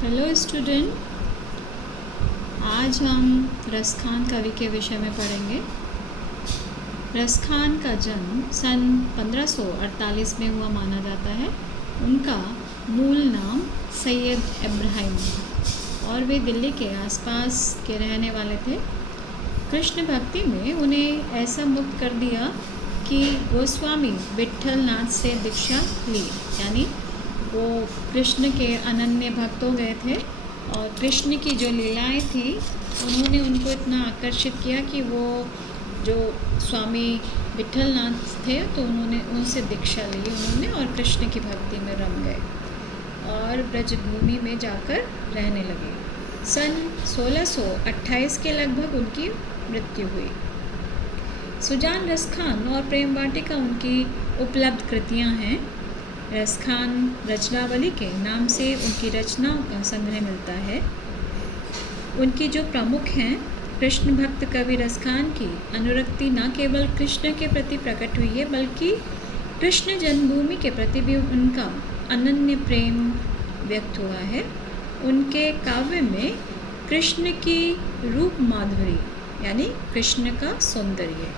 Hello student, आज हम रसखान कवि के विषय में पढ़ेंगे। रसखान का जन्म सन 1548 में हुआ माना जाता है। उनका मूल नाम सैयद इब्राहिम और वे दिल्ली के आसपास के रहने वाले थे। कृष्ण भक्ति में उन्हें ऐसा मुक्त कर दिया कि गोस्वामी विट्ठल नाथ से दीक्षा ली, यानी वो कृष्ण के अनन्य भक्त हो गए थे और कृष्ण की जो लीलाएं थी उन्होंने उनको इतना आकर्षित किया कि वो जो स्वामी विट्ठल नाथ थे तो उन्होंने उनसे दीक्षा ली उन्होंने और कृष्ण की भक्ति में रम गए और ब्रजभूमि में जाकर रहने लगे। सन 1628 के लगभग उनकी मृत्यु हुई। सुजान रसखान और प्रेम वाटिका उनकी उपलब्ध कृतियां हैं। रसखान रचनावली के नाम से उनकी रचनाओं का संग्रह मिलता है। उनकी जो प्रमुख हैं, कृष्ण भक्त कवि रसखान की अनुरक्ति न केवल कृष्ण के प्रति प्रकट हुई है बल्कि कृष्ण जन्मभूमि के प्रति भी उनका अनन्य प्रेम व्यक्त हुआ है। उनके काव्य में कृष्ण की रूप माधुरी यानी कृष्ण का सौंदर्य,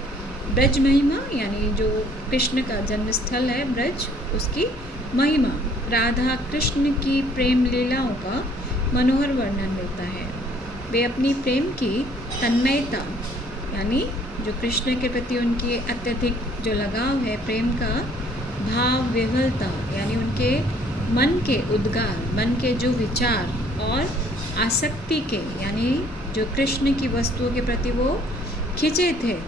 ब्रज महिमा यानी जो कृष्ण का जन्मस्थल है ब्रज, उसकी महिमा, राधा कृष्ण की प्रेम लीलाओं का मनोहर वर्णन मिलता है। वे अपनी प्रेम की तन्मयता यानी जो कृष्ण के प्रति उनकी अत्यधिक जो लगाव है, प्रेम का भाव विह्वलता यानी उनके मन के उद्गार, मन के जो विचार और आसक्ति के यानी जो कृष्ण की वस्तुओं के प्रति वो खिंचे थे,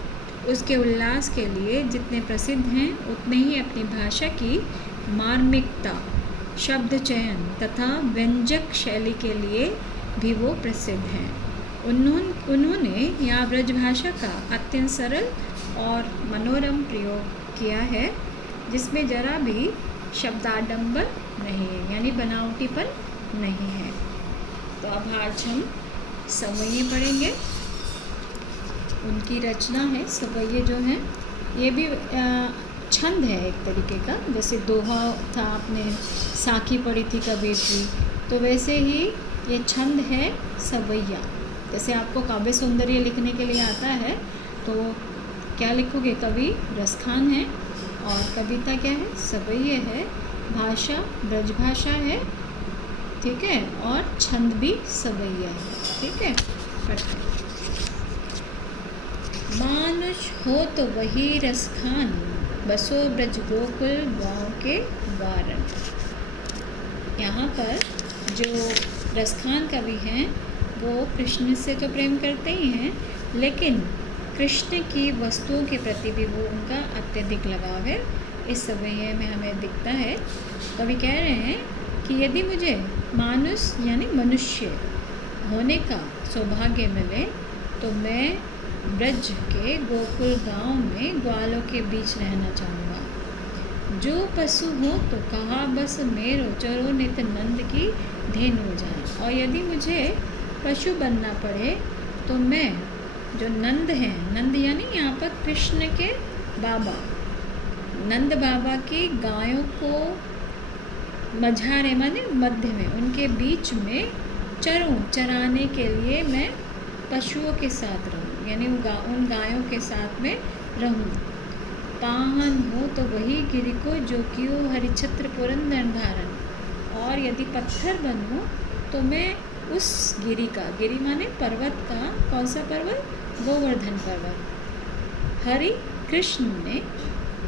उसके उल्लास के लिए जितने प्रसिद्ध हैं उतने ही अपनी भाषा की मार्मिकता, शब्द चयन तथा व्यंजक शैली के लिए भी वो प्रसिद्ध हैं। उन्होंने यहाँ ब्रजभाषा का अत्यंत सरल और मनोरम प्रयोग किया है जिसमें जरा भी शब्दाडंबर नहीं है यानी बनावटीपन नहीं है। तो अब आज हम सवैये पढ़ेंगे। उनकी रचना है सवैये जो हैं, ये भी छंद है एक तरीके का। जैसे दोहा था, आपने साखी पढ़ी थी कबीर की, तो वैसे ही ये छंद है सवैया। जैसे आपको काव्य सौंदर्य लिखने के लिए आता है तो क्या लिखोगे? कवि रसखान है और कविता क्या है? सवैये है। भाषा ब्रजभाषा है, ठीक है, और छंद भी सवैया है, ठीक है। पढ़ते हैं। मानुष हो तो वही रसखान, बसो ब्रज गोकुल गाँव के वारन। यहाँ पर जो रसखान कवि हैं वो कृष्ण से तो प्रेम करते ही हैं, लेकिन कृष्ण की वस्तुओं के प्रति भी वो उनका अत्यधिक लगाव है। इस सवैये में हमें दिखता है। कवि कह रहे हैं कि यदि मुझे मानुष यानी मनुष्य होने का सौभाग्य मिले तो मैं ब्रज के गोकुल गांव में ग्वालों के बीच रहना चाहूँगा। जो पशु हो तो कहा बस मेरो, चरो नित नंद की धेनु जाए। और यदि मुझे पशु बनना पड़े तो मैं जो नंद हैं, नंद यानी यहाँ पर कृष्ण के बाबा, नंद बाबा की गायों को मझारे माने मध्य में, उनके बीच में चराने के लिए मैं पशुओं के साथ रहूँ यानी उन गायों के साथ में रहूँ। पाहन हो तो वही गिरि को जो कियो हरिछत्र पुरंदर धारण। और यदि पत्थर बनूँ तो मैं उस गिरि का, गिरि माने पर्वत का, कौन सा पर्वत? गोवर्धन पर्वत। हरि कृष्ण ने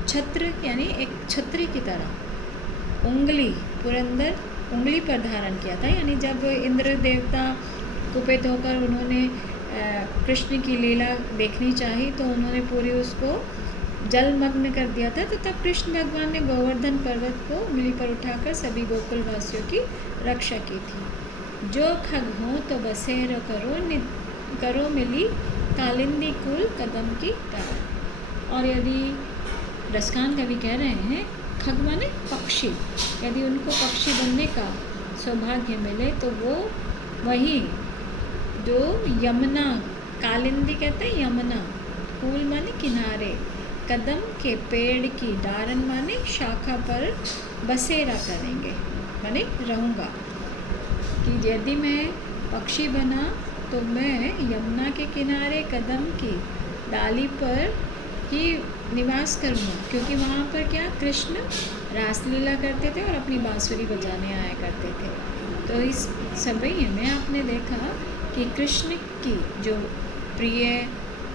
छत्र यानी एक छत्री की तरह उंगली, पुरंदर उंगली पर धारण किया था। यानी जब इंद्र देवता कुपित होकर उन्होंने कृष्ण की लीला देखनी चाही तो उन्होंने पूरी उसको जलमग्न कर दिया था। तो तब कृष्ण भगवान ने गोवर्धन पर्वत को उंगली पर उठाकर सभी गोकुल वासियों की रक्षा की थी। जो खग हो तो बसेर करो मिली कालिंदी कुल कदम की तार। और यदि रसखान कवि कह रहे हैं खग माने पक्षी, यदि उनको पक्षी बनने का सौभाग्य मिले तो वो वही जो यमुना, कालिंदी कहते हैं यमुना, कूल माने किनारे, कदम के पेड़ की डारन माने शाखा पर बसेरा करेंगे माने रहूँगा। कि कि यदि मैं पक्षी बना तो मैं यमुना के किनारे कदम की डाली पर ही निवास करूँगा, क्योंकि वहाँ पर क्या कृष्ण रासलीला करते थे और अपनी बांसुरी बजाने आया करते थे। तो इस समय में आपने देखा कि कृष्ण की जो प्रिय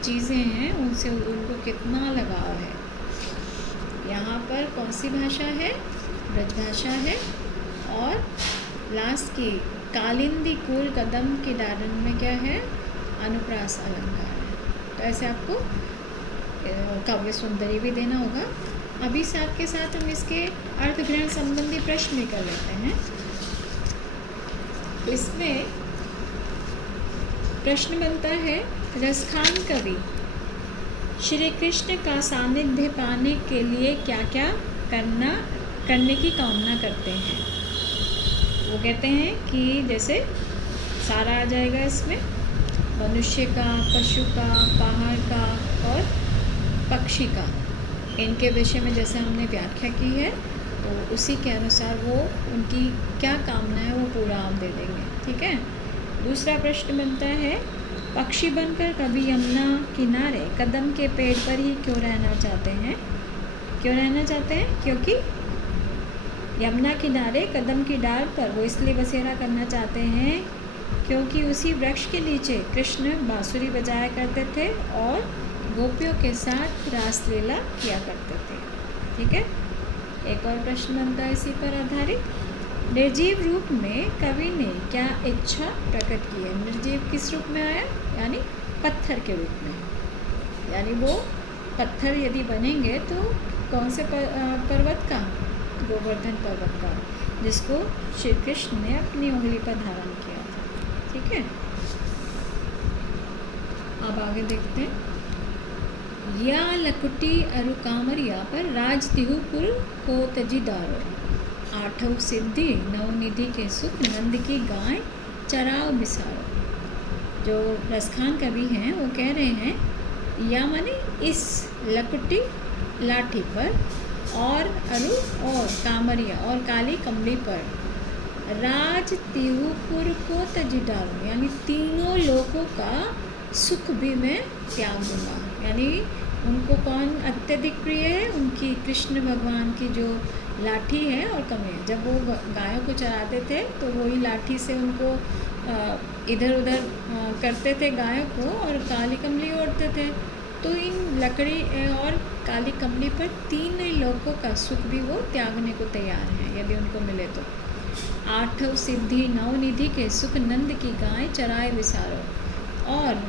चीज़ें हैं उनसे उनको कितना लगाव है। यहाँ पर कौन सी भाषा है? ब्रजभाषा है। और लास्ट की कालिंदी कूल कदम के डालन में क्या है? अनुप्रास अलंकार है। तो ऐसे आपको काव्य सुंदरी भी देना होगा। अभी साथ के साथ हम इसके अर्थग्रहण संबंधी प्रश्न भी कर लेते हैं। इसमें प्रश्न बनता है, रसखान कवि श्री कृष्ण का सानिध्य पाने के लिए क्या क्या करने की कामना करते हैं। वो कहते हैं कि जैसे सारा आ जाएगा इसमें, मनुष्य का, पशु का, पहाड़ का और पक्षी का, इनके विषय में जैसे हमने व्याख्या की है तो उसी के अनुसार वो उनकी क्या कामना है वो पूरा आप दे देंगे। ठीक है। दूसरा प्रश्न बनता है, पक्षी बनकर कभी यमुना किनारे कदम के पेड़ पर ही क्यों रहना चाहते हैं? क्यों रहना चाहते हैं? क्योंकि यमुना किनारे कदम की डाल पर वो इसलिए बसेरा करना चाहते हैं क्योंकि उसी वृक्ष के नीचे कृष्ण बांसुरी बजाया करते थे और गोपियों के साथ रासलीला किया करते थे। ठीक है। एक और प्रश्न बनता है इसी पर आधारित, निर्जीव रूप में कवि ने क्या इच्छा प्रकट की है? निर्जीव किस रूप में आया? यानी पत्थर के रूप में। यानी वो पत्थर यदि बनेंगे तो कौन से पर्वत का? गोवर्धन पर्वत का, जिसको श्री कृष्ण ने अपनी उंगली पर धारण किया था। ठीक है। अब आगे देखते हैं, या लकुटी अरु कामरिया पर राज तिहुपुर को तजीदारो, आठव सिद्धि नवनिधि के सुख नंद की गाय चराव बिसारो। जो रसखान कवि हैं वो कह रहे हैं, या माने इस लकुटी लाठी पर और अरु और कामरिया और काली कमली पर राज तिहुपुर को तजीदारो, यानी तीनों लोगों का सुख भी मैं त्याग दूंगा। यानी उनको कौन अत्यधिक प्रिय है? उनकी कृष्ण भगवान की जो लाठी है और कमरिया। जब वो गायों को चराते थे तो वही लाठी से उनको इधर उधर करते थे गायों को, और काली कमली ओढ़ते थे। तो इन लकड़ी और काली कमली पर तीन लोगों का सुख भी वो त्यागने को तैयार हैं यदि उनको मिले तो। आठव सिद्धि नवनिधि के सुख नंद की गाय चराए विसारो, और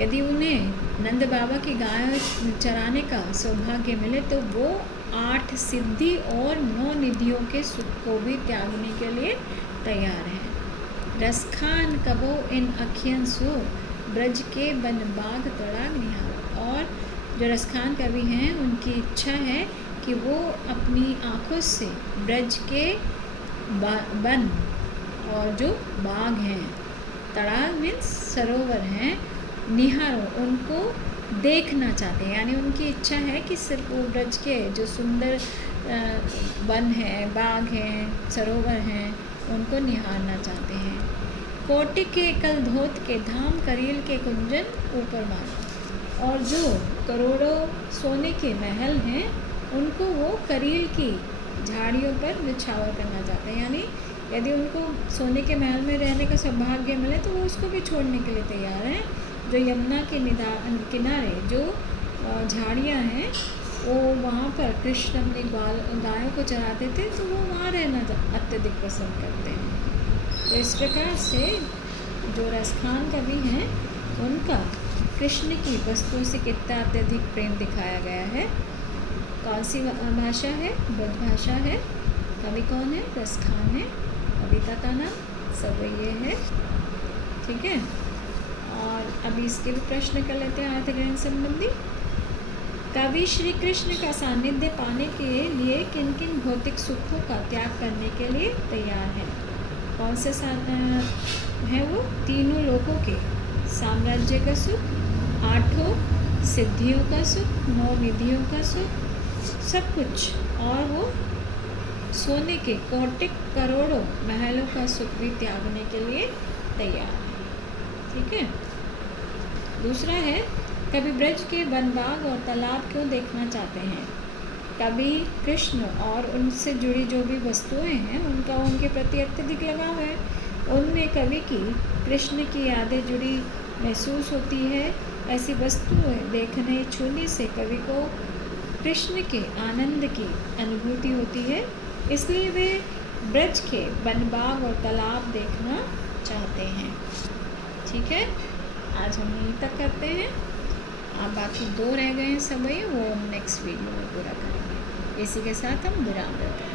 यदि उन्हें नंद बाबा की गाय चराने का सौभाग्य मिले तो वो 8 सिद्धि और 9 निधियों के सुख को भी त्यागने के लिए तैयार हैं। रसखान कबो इन अखियन सो ब्रज के बन बाग तड़ाग निहार। और जो रसखान कवि हैं उनकी इच्छा है कि वो अपनी आँखों से ब्रज के वन और जो बाग हैं, तड़ाग मीन्स सरोवर हैं, निहारो उनको देखना चाहते हैं। यानी उनकी इच्छा है कि सिर्फ वो ब्रज के जो सुंदर वन है, बाग हैं, सरोवर हैं, उनको निहारना चाहते हैं। कोटि के कल धोत के धाम करील के कुंजन ऊपर मारो। और जो करोड़ों सोने के महल हैं उनको वो करील की झाड़ियों पर निछावर करना चाहते हैं। यानी यदि उनको सोने के महल में रहने का सौभाग्य मिले तो वो उसको भी छोड़ने के लिए तैयार हैं। जो यमुना के किनारे जो झाड़ियाँ हैं वो वहाँ पर कृष्ण अपनी गायों को चराते थे तो वो वहाँ रहना अत्यधिक पसंद करते हैं। तो इस प्रकार से जो रसखान कवि हैं उनका कृष्ण की वस्तुओं से कितना अत्यधिक प्रेम दिखाया गया है। कौन सी भाषा है? ब्रजभाषा है। कवि कौन है? रसखान है। कविता का नाम सवैये है। ठीक है। और अभी इसके भी प्रश्न कर लेते हैं अर्थग्रहण संबंधी। कवि श्री कृष्ण का सानिध्य पाने के लिए किन किन भौतिक सुखों का त्याग करने के लिए तैयार है? कौन से हैं वो? तीनों लोगों के साम्राज्य का सुख, 8 सिद्धियों का सुख, 9 निधियों का सुख, सब कुछ। और वो सोने के कोटिक करोड़ों महलों का सुख भी त्यागने के लिए तैयार है। ठीक है। दूसरा है, कभी ब्रज के वन बाग और तालाब क्यों देखना चाहते हैं? कभी कृष्ण और उनसे जुड़ी जो भी वस्तुएं हैं उनका उनके प्रति अत्यधिक लगाव है। उनमें कवि की कृष्ण की यादें जुड़ी महसूस होती है। ऐसी वस्तुएं देखने छूने से कवि को कृष्ण के आनंद की अनुभूति होती है, इसलिए वे ब्रज के वन बाग और तालाब देखना चाहते हैं। ठीक है, आज हम यहीं तक करते हैं। आप बाकी 2 रह गए हैं समय, वो हम नेक्स्ट वीडियो में पूरा करेंगे। इसी के साथ हम विराम देते हैं।